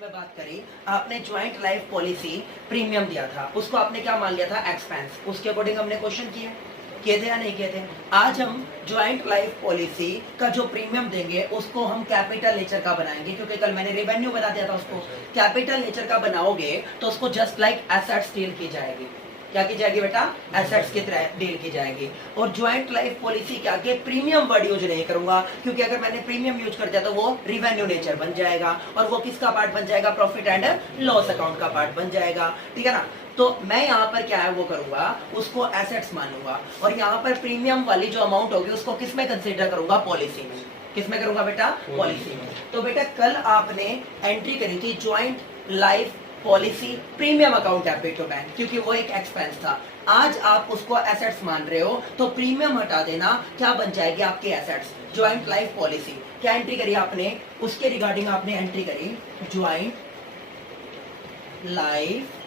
में बात करी, आपने ज्वाइंट लाइफ पॉलिसी प्रीमियम दिया था, उसको आपने क्या मान लिया था, एक्सपेंस। उसके अकॉर्डिंग हमने क्वेश्चन किए थे या नहीं किए थे। आज हम ज्वाइंट लाइफ पॉलिसी का जो प्रीमियम देंगे उसको हम कैपिटल नेचर का बनाएंगे, क्योंकि कल मैंने रेवेन्यू बना दिया था उसको। कैपिटल नेचर का बनाओगे तो उसको जस्ट लाइक एसेट्स डील की जाएगी। क्या की जाएगी बेटा, एसेट्स की तरह डील की जाएगी। और ज्वाइंट लाइफ पॉलिसी क्या के प्रीमियम वर्ड यूज नहीं करूंगा, क्योंकि अगर मैंने प्रीमियम यूज कर दिया तो वो रिवेन्यू नेचर बन जाएगा और वो किसका पार्ट बन जाएगा, प्रॉफिट एंड लॉस अकाउंट का पार्ट बन जाएगा। ठीक है ना। तो मैं यहाँ पर क्या है वो करूंगा, उसको एसेट्स मानूंगा, और यहाँ पर प्रीमियम वाली जो अमाउंट होगी उसको किस में कंसिडर करूंगा, पॉलिसी में। किस में करूंगा बेटा, पॉलिसी में। तो बेटा कल आपने एंट्री करी थी joint life policy premium account debit to bank, क्योंकि वो एक एक्सपेंस था। आज आप उसको एसेट्स मान रहे हो तो प्रीमियम हटा देना, क्या बन जाएगी आपकी एसेट्स, ज्वाइंट लाइफ पॉलिसी। क्या एंट्री करी आपने, उसके रिगार्डिंग आपने एंट्री करी joint life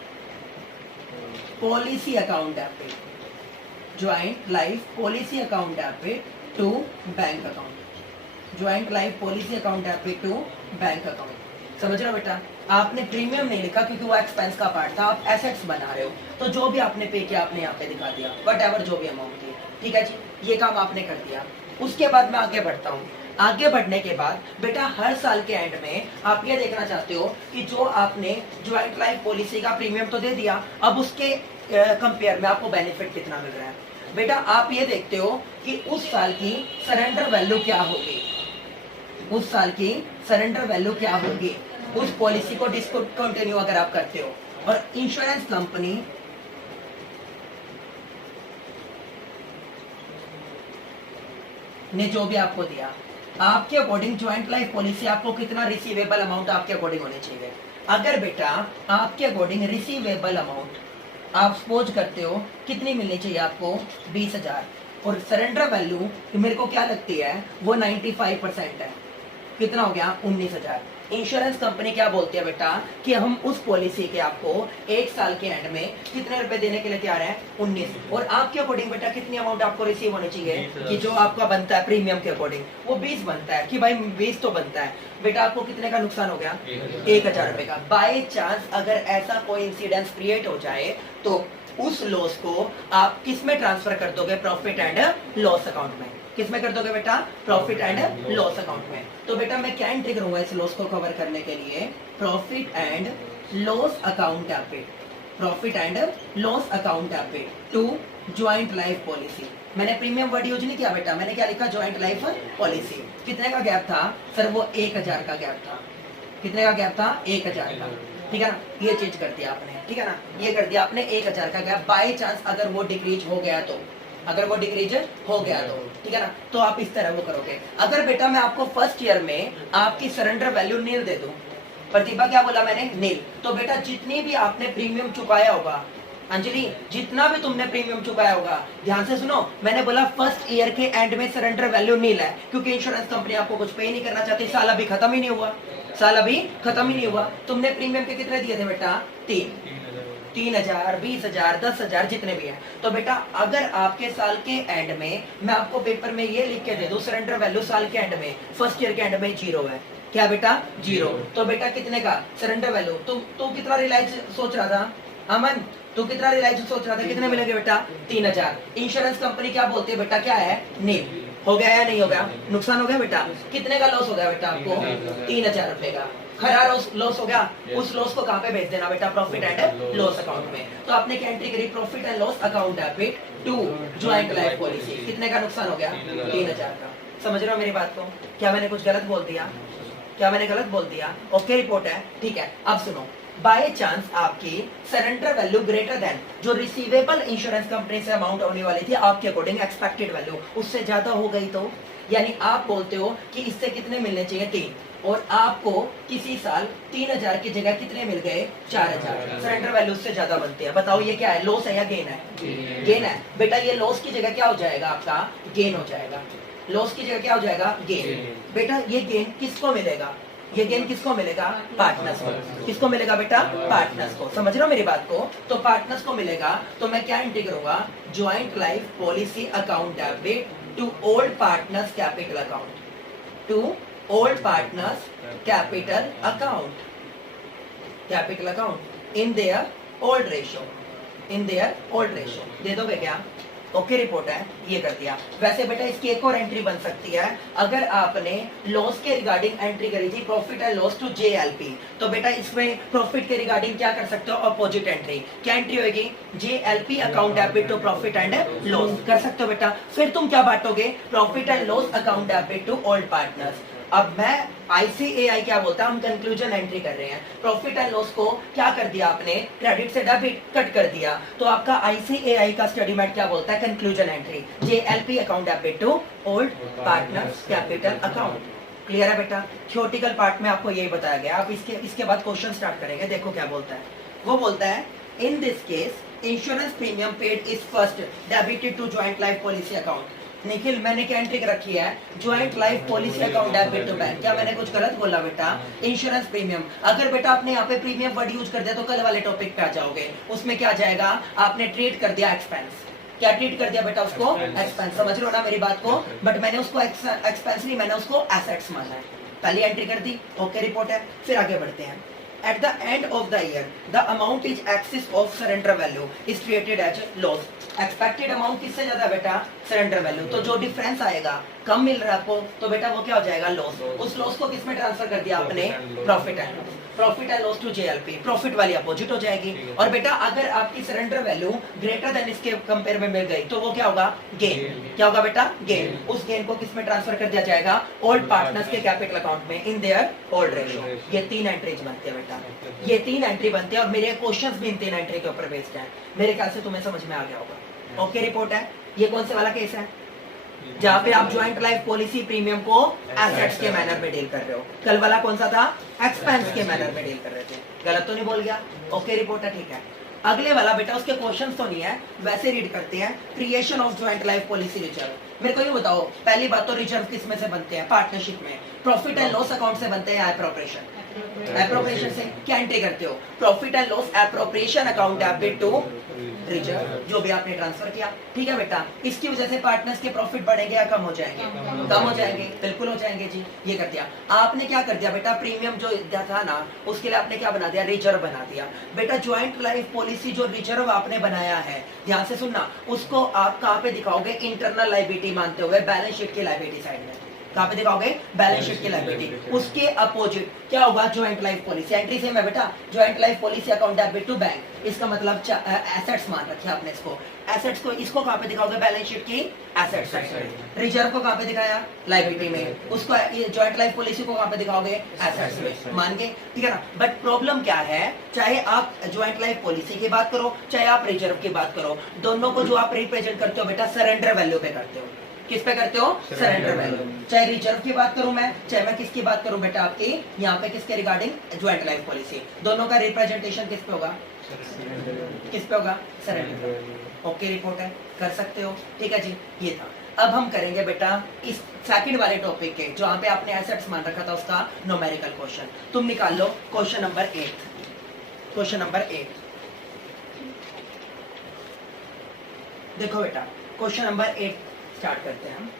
policy account debit, joint life policy account debit to bank account, joint life policy account debit to bank account. समझ रहे हो बेटा, आपने प्रीमियम नहीं लिखा क्योंकि वो एक्सपेंस का पार्ट था, आप एसेट्स बना रहे हो, तो जो भी आपने पे किया आपने यहाँ पे दिखा दिया, वट जो भी अमाउंट थी। ठीक है जी, ये काम आपने कर दिया। उसके बाद मैं आगे बढ़ता हूँ। आगे बढ़ने के बाद बेटा हर साल के एंड में आप ये देखना चाहते हो कि जो आपने ज्वाइंट लाइफ पॉलिसी का प्रीमियम तो दे दिया, अब उसके कंपेयर में आपको बेनिफिट कितना मिल रहा है। बेटा आप ये देखते हो कि उस साल की सरेंडर वैल्यू क्या होगी, उस साल की सरेंडर वैल्यू क्या होगी उस पॉलिसी को डिसकंटिन्यू अगर आप करते हो। और इंश्योरेंस कंपनी ने जो भी आपको दिया, आपके अकॉर्डिंग ज्वाइंट लाइफ पॉलिसी आपको कितना रिसीवेबल अमाउंट आपके अकॉर्डिंग होने चाहिए। अगर बेटा आपके अकॉर्डिंग रिसीवेबल अमाउंट आप सपोज करते हो कितनी मिलनी चाहिए आपको, 20,000, और सरेंडर वैल्यू मेरे को क्या लगती है वो 95% है, कितना हो गया, 19,000। इंश्योरेंस कंपनी क्या बोलती है बेटा कि हम उस पॉलिसी के आपको एक साल के एंड में कितने रुपए देने के लिए तैयार है, 19। और आपके अकॉर्डिंग बेटा कितनी अमाउंट आपको रिसीव होनी चाहिए कि जो आपका बनता है प्रीमियम के अकॉर्डिंग, वो 20 बनता है कि भाई 20 तो बनता है। बेटा आपको कितने का नुकसान हो गया, 1,000 रुपए का। बाय चांस अगर ऐसा कोई इंसिडेंस क्रिएट हो जाए तो उस लॉस को आप किस में ट्रांसफर कर दोगे, प्रॉफिट एंड लॉस अकाउंट में। किस में कर दोगे बेटा, प्रॉफिट एंड लॉस अकाउंट में। तो बेटा मैं क्या एंट्री करूंगा इस लॉस को कवर करने के लिए, profit and loss account debit, profit and loss account debit to joint life policy. मैंने प्रीमियम वर्ड यूज नहीं किया बेटा, मैंने क्या लिखा, ज्वाइंट लाइफ पॉलिसी। कितने का गैप था सर, वो 1,000 का गैप था। कितने का गैप था, 1,000 का। ठीक है ना, ये चीज कर दिया आपने। ठीक है ना, ये कर दिया आपने 1,000 का गैप। बाई चांस अगर वो डिक्रीज हो गया तो, अगर वो डिक्रीज हो गया तो, ठीक है ना, तो आप इस तरह वो करोगे। अगर बेटा मैं आपको फर्स्ट ईयर में आपकी सरेंडर वैल्यू नील दे दूं, प्रतिभा क्या बोला मैंने, नील, तो बेटा जितनी भी आपने प्रीमियम चुकाया होगा, अंजलि जितना भी तुमने प्रीमियम चुकाया होगा, ध्यान से सुनो, मैंने बोला फर्स्ट ईयर के एंड में सरेंडर वैल्यू नील है, क्योंकि इंश्योरेंस कंपनी आपको कुछ पे नहीं करना चाहती, साल अभी खत्म ही नहीं हुआ, साल अभी खत्म ही नहीं हुआ। तुमने प्रीमियम के कितने दिए थे बेटा, 3,000, 20,000, 10,000, जितने भी हैं। तो बेटा अगर आपके साल के एंड में मैं आपको पेपर में ये लिख के दे दूं सरेंडर वैल्यू साल के एंड में, फर्स्ट ईयर के एंड में 0 है, क्या बेटा, 0, तो बेटा कितने का सरेंडर वैल्यू, तू कितना रिलायंस सोच रहा था अमन, तू कितना रिलायंस सोच रहा था, कितने मिलेंगे बेटा, 3,000। इंश्योरेंस कंपनी क्या बोलती है बेटा, क्या है, नील। हो गया या नहीं हो गया, नुकसान हो गया बेटा, कितने का लॉस हो गया बेटा आपको, 3,000 रुपए का खरा लॉस हो गया। उस लॉस को कहाँ पे भेज देना बेटा, प्रॉफिट एंड लॉस अकाउंट में। तो आपने क्या एंट्री करी, profit and loss account debit to joint life policy. कितने का नुकसान हो गया, 3,000 का। समझ रहे हो मेरी बात को, क्या मैंने कुछ गलत बोल दिया, क्या मैंने गलत बोल दिया, ओके रिपोर्ट है, ठीक है। अब सुनो, बाय चांस आपकी सरेंडर वैल्यू ग्रेटर देन जो रिसीवेबल इंश्योरेंस कंपनी से अमाउंट होने वाली थी आपके अकॉर्डिंग एक्सपेक्टेड वैल्यू उससे ज्यादा हो गई तो, यानी आप बोलते हो कि इससे कितने मिलने चाहिए, 3, और आपको किसी साल 3,000 की जगह कितने मिल गए, 4,000, सरेंडर वैल्यू उससे ज्यादा बनती है। बताओ ये क्या है, लॉस है या गेन है, गेन है। बेटा ये लॉस की जगह क्या हो जाएगा आपका, गेन हो जाएगा, लॉस की जगह क्या हो जाएगा, गेन। बेटा ये गेन किसको मिलेगा, ये गेन किसको मिलेगा, पार्टनर्स को। किसको मिलेगा बेटा, पार्टनर्स को। समझ रहे हो मेरी बात को, तो पार्टनर्स को मिलेगा। तो मैं क्या एंट्री करूंगा, joint life policy account debit to old partners capital account, to old partners capital account. Capital account in their old ratio, in their old ratio. दे दोगे क्या? ओके रिपोर्ट है, ये कर दिया। वैसे बेटा इसकी एक और एंट्री बन सकती है, अगर आपने लॉस के रिगार्डिंग एंट्री करी थी profit and loss to JLP, तो बेटा इसमें प्रॉफिट के रिगार्डिंग क्या कर सकते हो? Opposite entry. क्या एंट्री होगी? JLP account debit to profit and loss कर सकते हो बेटा। फिर तुम क्या बांटोगे? Profit and loss account debit to old partners. अब मैं आईसीएआई क्या बोलता है, हम कंक्लूजन एंट्री कर रहे हैं। प्रॉफिट एंड लॉस को क्या कर दिया आपने? क्रेडिट से डेबिट कट कर दिया, तो आपका आईसीएआई का स्टडी मैट क्या बोलता है? Conclusion entry JLP account debit to old partners capital account. Clear है बेटा? थ्योरेटिकल पार्ट में आपको यही बताया गया। आप इसके बाद क्वेश्चन स्टार्ट करेंगे। देखो क्या बोलता है। वो बोलता है in this case insurance premium paid is first debited to joint life policy account. Nikhil मैंने क्या एंट्री रखी है? Joint life policy account debit to bank. क्या मैंने कुछ गलत बोला बेटा? इंश्योरेंस प्रीमियम, अगर बेटा आपने यहाँ पे प्रीमियम वर्ड यूज कर दिया तो कल वाले टॉपिक पे आ जाओगे। उसमें क्या जाएगा? आपने ट्रीट कर दिया एक्सपेंस। क्या ट्रीट कर दिया बेटा उसको? एक्सपेंस। समझ रहे हो ना मेरी बात को? बट मैंने उसको एक्सपेंस नहीं, मैंने उसको एसेट्स माना है। पहली एंट्री कर दी, ओके रिपोर्ट है। फिर आगे बढ़ते हैं। At the end of the year, the amount is excess of surrender value is treated as loss. Expected amount किससे ज्यादा बेटा? Surrender value। तो जो डिफरेंस आएगा, कम मिल रहा है आपको, तो बेटा वो क्या हो जाएगा? लॉस। उस लॉस को किसमें ट्रांसफर कर दिया आपने? Profit and loss. Profit and loss to JLP, profit वाली अपोजिट हो जाएगी। और बेटा अगर आपकी सरेंडर वैल्यू ग्रेटर देन इसके कंपेयर में मिल गई तो वो क्या होगा? गेन। क्या होगा बेटा? गेन। उस गेन को किसमें ट्रांसफर कर दिया जाएगा? ओल्ड पार्टनर्स के कैपिटल अकाउंट में इन देयर ओल्ड रेशियो। ये 3 एंट्रीज बनती है बेटा, ये 3 एंट्री बनती है और मेरे क्वेश्चंस भी इन 3 एंट्री के ऊपर बेस्ड हैं। मेरे ख्याल से तुम्हें समझ में आ गया होगा। ओके रिपोर्ट है। ये कौन से वाला केस है? जहाँ पे आप ज्वाइंट लाइफ पॉलिसी प्रीमियम को एसेट्स के मैनर में डील कर रहे हो। कल वाला कौन सा था? एक्सपेंस के मैनर में डील कर रहे थे। गलत तो नहीं बोल गया? ओके रिपोर्ट है, ठीक है। अगले वाला बेटा उसके क्वेश्चंस तो नहीं है, वैसे रीड करते हैं। Creation of joint life policy reserve. मेरे को ये बताओ, पहली बात तो रिजर्व किस में से बनते हैं? पार्टनरशिप में। प्रॉफिट एंड लॉस अकाउंट से बनते हैं एप्रोप्रिएशन। एप्रोप्रिएशन से क्या एंट्री करते हो? Profit and loss appropriation account debit to reserve, जो भी आपने ट्रांसफर किया। ठीक है बेटा, इसकी वजह से पार्टनर्स के प्रॉफिट बढ़ेंगे या कम हो जाएंगे? कम हो जाएंगे, बिल्कुल हो जाएंगे जी। ये कर दिया आपने। क्या कर दिया बेटा? प्रीमियम जो था ना, उसके लिए आपने क्या बना दिया? रिजर्व बना दिया। बेटा ज्वाइंट लाइफ पॉलिसी जो रिजर्व आपने बनाया है, ध्यान से सुनना, उसको आप कहाँ पे दिखाओगे? इंटरनल लायबिलिटी मानते हुए बैलेंस शीट की लायबिलिटी साइड में। कहाँ पे दिखाओगे? बैलेंस शीट की लायबिलिटी। उसके अपोजिट क्या होगा? Joint life policy. Entry same है बेटा, joint life policy account debit to bank. इसका मतलब एसेट्स मान रखे आपने इसको। एसेट्स को इसको कहाँ पे दिखाओगे? बैलेंस शीट की एसेट्स साइड। रिजर्व को कहाँ पे दिखाया? लायबिलिटी में। उसको ज्वाइंट लाइफ पॉलिसी को कहाँ पे दिखाओगे? एसेट्स में। मान के, ठीक है ना? बट प्रॉब्लम क्या है, चाहे आप ज्वाइंट लाइफ पॉलिसी की बात करो, चाहे आप रिजर्व की बात करो, दोनों को जो आप रिप्रेजेंट करते हो बेटा सरेंडर वैल्यू पे करते हो। किस पे करते हो? Surrender value. चाहे रिजर्व की बात करूं मैं, चाहे मैं किसकी बात करूं बेटा आपकी यहाँ पे किसके रिगार्डिंग? Joint life policy. दोनों का रिप्रेजेंटेशन किस पे होगा? किस पे होगा? सरेंडर। ओके रिपोर्ट है, कर सकते हो। ठीक है जी, ये था। अब हम करेंगे बेटा इस सेकंड वाले टॉपिक के, जहां पे आपने एसेट्स मान रखा था, उसका न्यूमेरिकल क्वेश्चन। तुम निकाल लो क्वेश्चन नंबर 8। क्वेश्चन नंबर 8 देखो बेटा, क्वेश्चन नंबर 8 स्टार्ट करते हैं हम।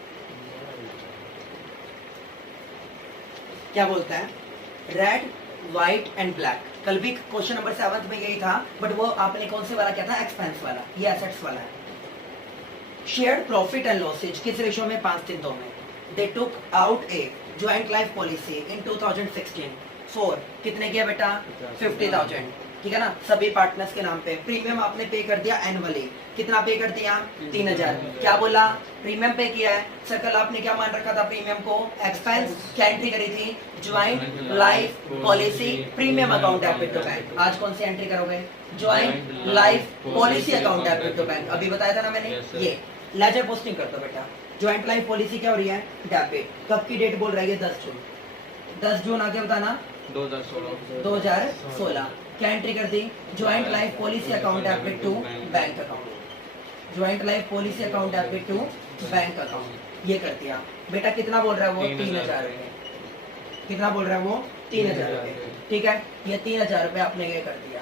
क्या बोलता है? Red, white and black. कल भी क्वेश्चन नंबर 7 में यही था, बट वो आपने कौन से वाला किया था? एक्सपेंस वाला। ये एसेट्स वाला है। शेयर्ड प्रॉफिट एंड लॉसेज किस रेशियो में? 5:2 में। They took out a joint life policy in 2016 for कितने किया बेटा? 50,000। ठीक है ना? सभी पार्टनर्स के नाम पे। प्रीमियम आपने पे कर दिया एनुअली। कितना पे कर दिया? 3,000। क्या बोला? प्रीमियम पे किया है। सर्कल आपने क्या मान रखा था प्रीमियम को? एक्सपेंस। क्या एंट्री करी थी? Joint life policy premium account debit to bank. आज कौन सी एंट्री करोगे? Joint life policy account debit to bank. अभी बताया था ना मैंने। ये लेजर पोस्टिंग कर दो बेटा। ज्वाइंट लाइफ पॉलिसी क्या हो रही है? डेबिट। कब की डेट बोल रही है? 10 जून। 10 जून आगे बताना। 2016। क्या एंट्री कर दी? Joint life policy account debit to bank account. Joint life policy account debit to bank account. ये कर दिया बेटा। कितना बोल रहा है वो? 3,000 रुपए। कितना बोल रहा है वो? 3,000 रुपए। ठीक है, ये 3,000 रुपए आपने ये कर दिया।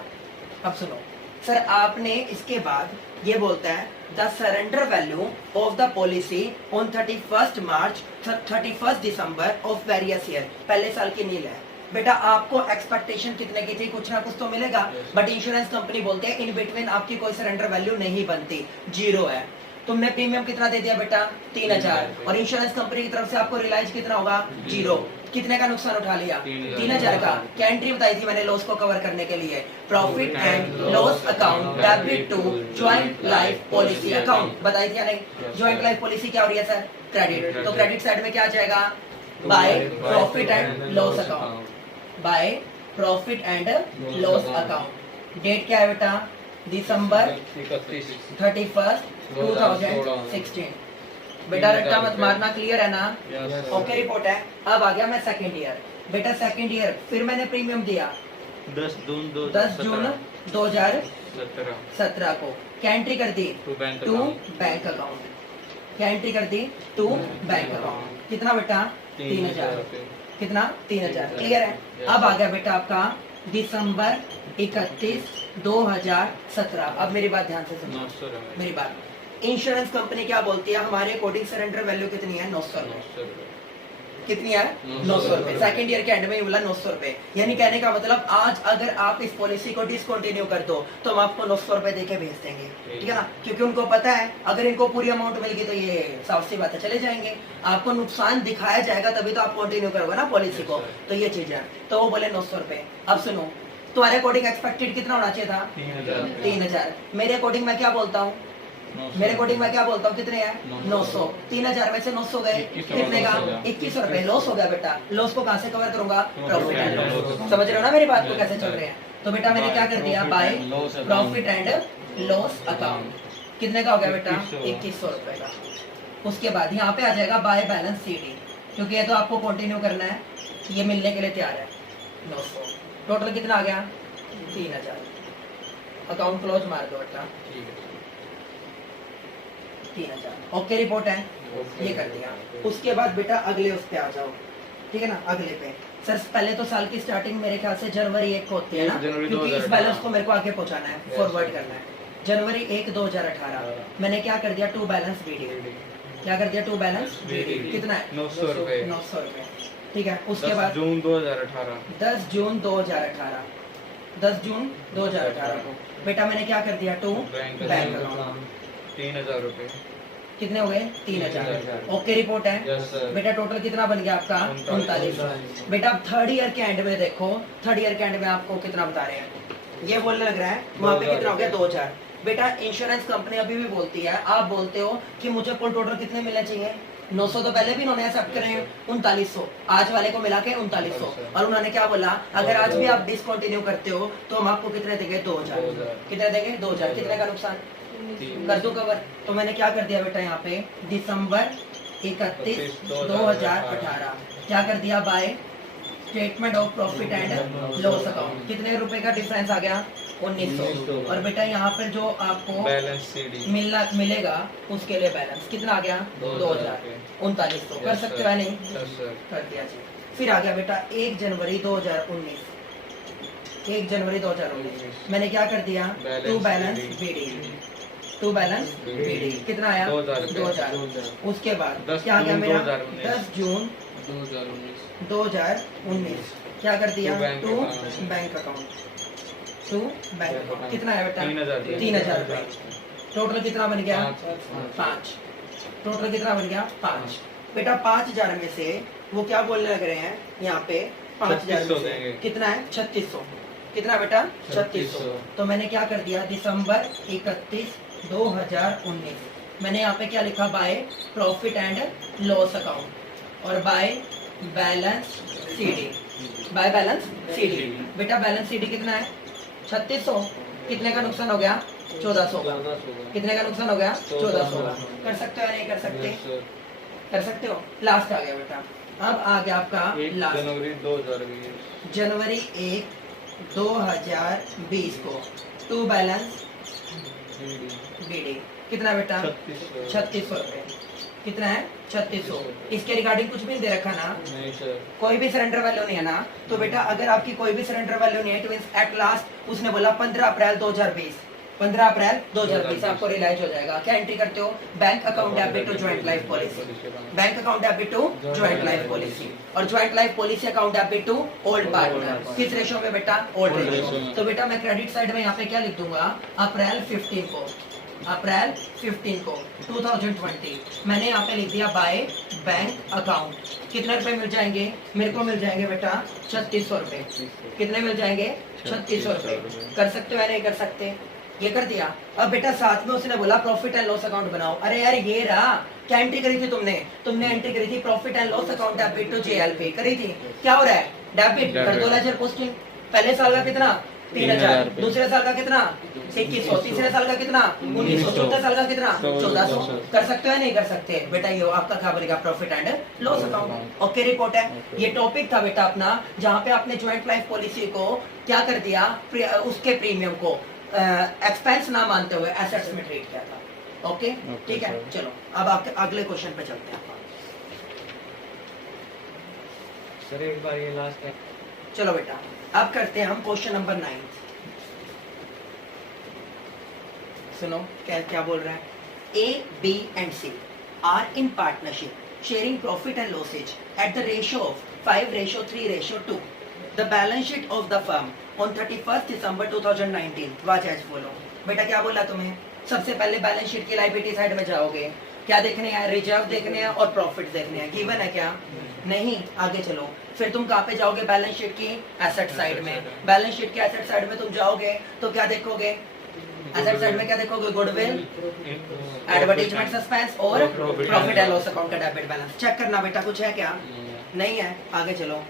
अब सुनो सर, आपने इसके बाद ये बोलता है the surrender value of the policy on 31 March 31 December of various year. पहले साल की नील है। बेटा आपको एक्सपेक्टेशन कितने की थी, कुछ ना कुछ तो मिलेगा, बट इंश्योरेंस कंपनी बोलते हैं इन बिटवीन आपकी कोई सरेंडर वैल्यू नहीं बनती, 0 है। तुमने प्रीमियम कितना दे दिया बेटा, 3000, और इंश्योरेंस कंपनी की तरफ से आपको रिलाइज कितना होगा, 0। कितने का नुकसान उठा लिया, 3000 का। क्या एंट्री बताई थी मैंने लॉस को कवर करने के लिए, profit and loss account debit to joint life policy account, बताई थी या नहीं। ज्वाइंट लाइफ पॉलिसी क्या हो रही है सर, क्रेडिट, तो क्रेडिट साइड में क्या आ जाएगा, by profit and loss account, by profit and loss account. Date क्या है बेटा, दिसंबर 31 2016। बेटा रट्टा मत मारना, क्लियर है ना, ओके रिपोर्ट है। अब आ गया मैं सेकंड ईयर, बेटा सेकंड ईयर फिर मैंने प्रीमियम दिया 10 जून 2017 को। क्या एंट्री कर दी, टू बैंक अकाउंट, क्या एंट्री कर दी, टू बैंक अकाउंट। कितना बेटा, 3000, कितना 3000, क्लियर है। अब आ गया बेटा आपका दिसंबर 31 2017। अब मेरी बात ध्यान से सुनो, मेरी बात, इंश्योरेंस कंपनी क्या बोलती है, हमारे अकॉर्डिंग सरेंडर वैल्यू कितनी है, 900 रुपए। कितनी है, 900 रुपए। सेकंड ईयर के एंड में बोला 900 रुपए, यानी कहने का मतलब आज अगर आप इस पॉलिसी को डिसकंटिन्यू कर दो तो हम आपको 900 रुपए देके भेज देंगे, ठीक है ना, क्योंकि उनको पता है अगर इनको पूरी अमाउंट मिल गई तो ये साफ सी बात है चले जाएंगे। आपको नुकसान दिखाया जाएगा तभी तो आप कंटिन्यू करोगे ना पॉलिसी को, तो ये चीज है। तो वो बोले 900 रुपए। अब सुनो, तुम्हारे अकॉर्डिंग एक्सपेक्टेड कितना होना चाहिए था, 3000। मेरे अकॉर्डिंग मैं क्या बोलता हूँ, मेरे अकॉर्डिंग मैं क्या बोलता हूँ, कितने हैं, 900। 3000 में से 900 गए, कितने का, 2100 रुपए। लॉस हो गया बेटा, लॉस को कहाँ से कवर करूंगा, प्रॉफिट एंड लॉस। समझ रहे हो ना मेरी बात को कैसे चल रहे हैं। तो बेटा मैंने क्या कर दिया, bye profit and loss account. कितने का हो गया बेटा, 2100 रुपए का। उसके बाद यहाँ पे आ जाएगा बाय बैलेंस सीडी, क्योंकि ये तो आपको कंटिन्यू करना है, ये मिलने के लिए तैयार है। 900 टोटल कितना आ गया, 3000। अकाउंट क्लोज मार दो बेटा, 3000। ओके रिपोर्ट है, ये कर दिया। उसके बाद बेटा अगले उस पे आ जाओ, ठीक है ना, अगले पे। सर पहले तो साल की स्टार्टिंग मेरे ख्याल से जनवरी 1 को होती है ना, क्योंकि इस बैलेंस को मेरे को आगे पहुंचाना है, फॉरवर्ड करना है। जनवरी 1 2018 मैंने क्या कर दिया, टू बैलेंस बीडी। क्या कर दिया, टू बैलेंस बीडी। कितना है, 900 रुपए, 900 रुपए, ठीक है। उसके बाद जून 2018 10 जून 2018 10 जून 2018 को बेटा मैंने क्या कर दिया, टू बैंक अकाउंट, 3000 रुपए। कितने हो गए, 3000। ओके रिपोर्ट है बेटा। टोटल कितना बन गया आपका, 39। बेटा अब थर्ड ईयर के एंड में देखो, थर्ड ईयर के एंड में आपको कितना बता रहे हैं, ये बोलने लग रहा है वहाँ पे कितना हो गया, 2000। बेटा इंश्योरेंस कंपनी अभी भी बोलती है, आप बोलते हो कि मुझे कुल टोटल कितने मिलने चाहिए, 900 तो पहले भी इन्होंने एक्सेप्ट करे हैं, 3900 आज वाले को मिला के 3900। और उन्होंने क्या बोला, अगर आज भी आप डिसकंटिन्यू करते हो तो हम आपको कितने देंगे, 2000। कितने देंगे, 2000। कितने का नुकसान कर दो कवर। तो मैंने क्या कर दिया बेटा, यहाँ पे दिसंबर 31 2018 क्या कर दिया, by statement of profit and loss account. कितने रुपए का डिफरेंस आ गया, 1900। और बेटा यहाँ पर जो आपको बैलेंस मिलेगा उसके लिए बैलेंस कितना आ गया, 2000, 3900। कर सकते हो नहीं, कर दिया जी। फिर आ गया बेटा 1 जनवरी 2019 1 जनवरी 2019 मैंने क्या कर दिया, to balance BD, to balance BD. कितना आया, 2000। उसके बाद क्या आ गया मेरा, 10 जून 2019 क्या कर दिया, to bank account, to bank account. कितना है बेटा, 3000 रुपए। टोटल कितना बन गया, 5। टोटल कितना बन गया, 5। बेटा 5000 में से वो क्या बोलने लग रहे हैं यहाँ पे, 5000 में से कितना है, 3600। कितना बेटा, 3600। तो मैंने क्या कर दिया, दिसंबर 31 2019 मैंने यहाँ पे क्या लिखा, by profit and loss account और by balance CD, by balance CD. बेटा बैलेंस सीडी कितना है, 3600। कितने का नुकसान हो गया, 1400 का। कितने का नुकसान हो गया, 1400 का। कर सकते हो या नहीं कर सकते, कर सकते हो। लास्ट आ गया बेटा, अब आ गया आपका लास्ट जनवरी 2020 जनवरी 1 2020 को टू बैलेंस बीडी। कितना बेटा, 3600 रुपए। कितना है, 3600। इसके रिगार्डिंग कुछ भी दे रखा ना, नहीं सर, कोई भी सरेंडर वैल्यू नहीं है ना। तो बेटा अगर आपकी कोई भी सरेंडर वैल्यू नहीं है तो एट लास्ट उसने बोला 15 अप्रैल 2020 15 अप्रैल 2020 आपको रियलाइज हो जाएगा। क्या एंट्री करते हो? Bank account debit to joint life policy, bank account debit to joint life policy, और joint life policy account debit to old partner. किस रेशो में बेटा? Old ratio. तो बेटा मैं क्रेडिट साइड में यहाँ पे क्या लिख दूंगा? अप्रैल 15 को, अप्रैल 15 को 2020 मैंने यहाँ पे लिख दिया बाय बैंक अकाउंट। कितने रुपए मिल जाएंगे मेरे को? मिल जाएंगे बेटा 3600 रुपए। कितने मिल जाएंगे? 3600 रुपए। कर सकते हो या नहीं कर सकते? ये कर दिया। अब बेटा साथ में उसने बोला प्रॉफिट एंड लॉस अकाउंट बनाओ। अरे यार ये रहा। क्या एंट्री करी थी तुमने? तुमने एंट्री करी थी profit and loss account debit to JLP करी थी। क्या हो रहा है? डेबिट कर दो लेजर पोस्टिंग। पहले साल का कितना? 3000। दूसरे साल का कितना? 2100। तीसरे साल का कितना? 1900। चौथे साल का कितना? 1400। कर सकते हो या नहीं कर सकते? बेटा ये आपका क्या बनेगा? Profit and loss account. Okay report है। ये टॉपिक था बेटा अपना, जहाँ पे आपने ज्वाइंट लाइफ पॉलिसी को क्या कर दिया? उसके प्रीमियम को एक्सपेंस ना मानते हुए एसेट्स में ट्रीट किया था। ओके ठीक है। चलो अब आपके अगले क्वेश्चन पे चलते हैं। सर एक बार ये लास्ट है। चलो बेटा अब करते हैं हम क्वेश्चन नंबर 9। सुनो क्या क्या बोल रहा है? A, B and C are in partnership sharing profit and losses at the ratio of 5:3:2। The balance sheet of the firm on 31 December 2019 was as follow. बेटा क्या बोला तुम्हें? सबसे पहले बैलेंस शीट की लायबिलिटी साइड में जाओगे। क्या देखने हैं? रिजर्व देखने हैं और प्रॉफिट देखने हैं। गिवन है क्या? नहीं। आगे चलो। फिर तुम कहाँ पे जाओगे? बैलेंस शीट की एसेट साइड में। बैलेंस शीट की एसेट साइड में तुम जाओगे तो क्या देखोगे? एसेट साइड में क्या देखोगे? गुडविल, एडवर्टाइजमेंट सस्पेंस और प्रॉफिट एंड लॉस अकाउंट का डेबिट बैलेंस। चेक करना बेटा कुछ है क्या? नहीं है। आगे चलो।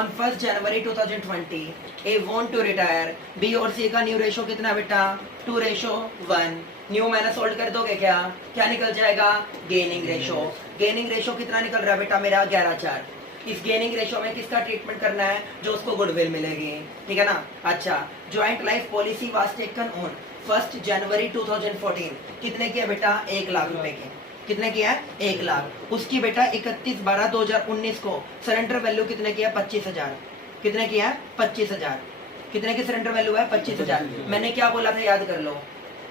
On 1st January 2020, A want to retire. B और C का न्यू रेशो कितना है बेटा? 2:1। न्यू माइनस ओल्ड कर दोगे क्या? क्या निकल जाएगा? Gaining ratio. गेनिंग रेशो कितना निकल रहा है बेटा मेरा? 11:4। इस गेनिंग रेशो में किसका ट्रीटमेंट करना है? जो उसको गुडविल मिलेगी। ठीक है ना? अच्छा। Joint life policy was taken on 1st January 2014। कितने की है बेटा? 1 लाख रुपए की। कितने की है? 1 लाख। उसकी बेटा 31/12/2019 को सरेंडर वैल्यू कितने की है? 25,000। कितने की है? 25,000। कितने की सरेंडर वैल्यू है? 25,000। मैंने क्या बोला था? याद कर लो,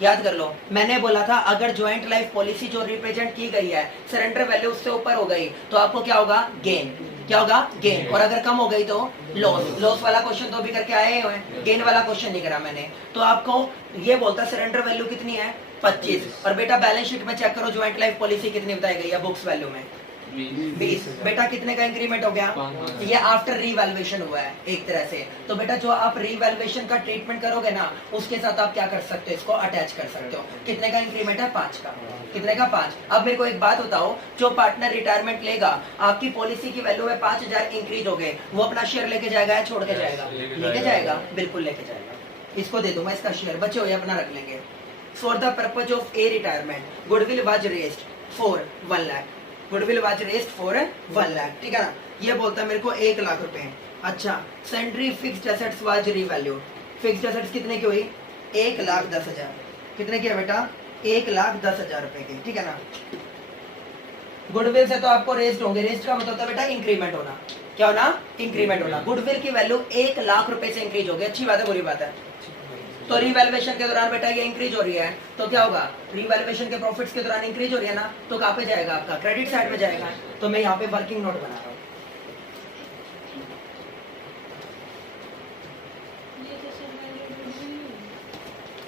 याद कर लो। मैंने बोला था अगर ज्वाइंट लाइफ पॉलिसी जो रिप्रेजेंट की गई है सरेंडर वैल्यू उससे ऊपर हो गई तो आपको क्या होगा? गेन। क्या होगा? गेन। और अगर कम हो गई तो लॉस। लॉस वाला क्वेश्चन तो अभी करके आए हुए हैं, गेन वाला क्वेश्चन नहीं करा मैंने। तो आपको ये बोलता सरेंडर वैल्यू कितनी है? 25। और बेटा बैलेंस शीट में चेक करो ज्वाइंट लाइफ पॉलिसी कितनी बताई गई है बुक्स वैल्यू में? 20। बेटा कितने का इंक्रीमेंट हो गया? ये आफ्टर रीवैल्यूएशन हुआ है एक तरह से। तो बेटा जो आप रीवैल्यूएशन का ट्रीटमेंट करोगे ना उसके साथ आप क्या कर सकते हो? इसको अटैच कर सकते हो। कितने का इंक्रीमेंट है? 5 का। कितने का? 5। अब मेरे को एक बात बताओ, जो पार्टनर रिटायरमेंट लेगा आपकी पॉलिसी की वैल्यू में 5,000 इंक्रीज हो गए, वो अपना शेयर लेके जाएगा या छोड़ के जाएगा? लेके जाएगा। बिल्कुल लेके जाएगा। इसको दे दूंगा इसका शेयर, बचे हुए अपना रख लेंगे। For the purpose of A retirement goodwill was raised for 1 lakh. Goodwill was raised for 1 lakh. ठीक है ना? ये बोलता है मेरे को 1 लाख रुपए। अच्छा। Sundry fixed assets was revalued. Fixed assets कितने की हुई? 1,10,000। कितने की है बेटा? 1,10,000 रुपए की। ठीक है ना? गुडविल से तो आपको रेज्ड होंगे। रेज्ड का मतलब होता है बेटा इंक्रीमेंट होना। क्या होना? इंक्रीमेंट होना। गुडविल की वैल्यू 1 लाख रुपए से इंक्रीज हो गई। अच्छी बात है बुरी बात है? तो रिवैल्यूएशन के दौरान बेटा ये इंक्रीज हो रही है तो क्या होगा? रिवैल्यूएशन के प्रॉफिट्स के दौरान इंक्रीज हो रही है ना, तो कहाँ पे जाएगा? आपका क्रेडिट साइड में जाएगा। तो मैं यहाँ पे वर्किंग नोट बना रहा हूँ।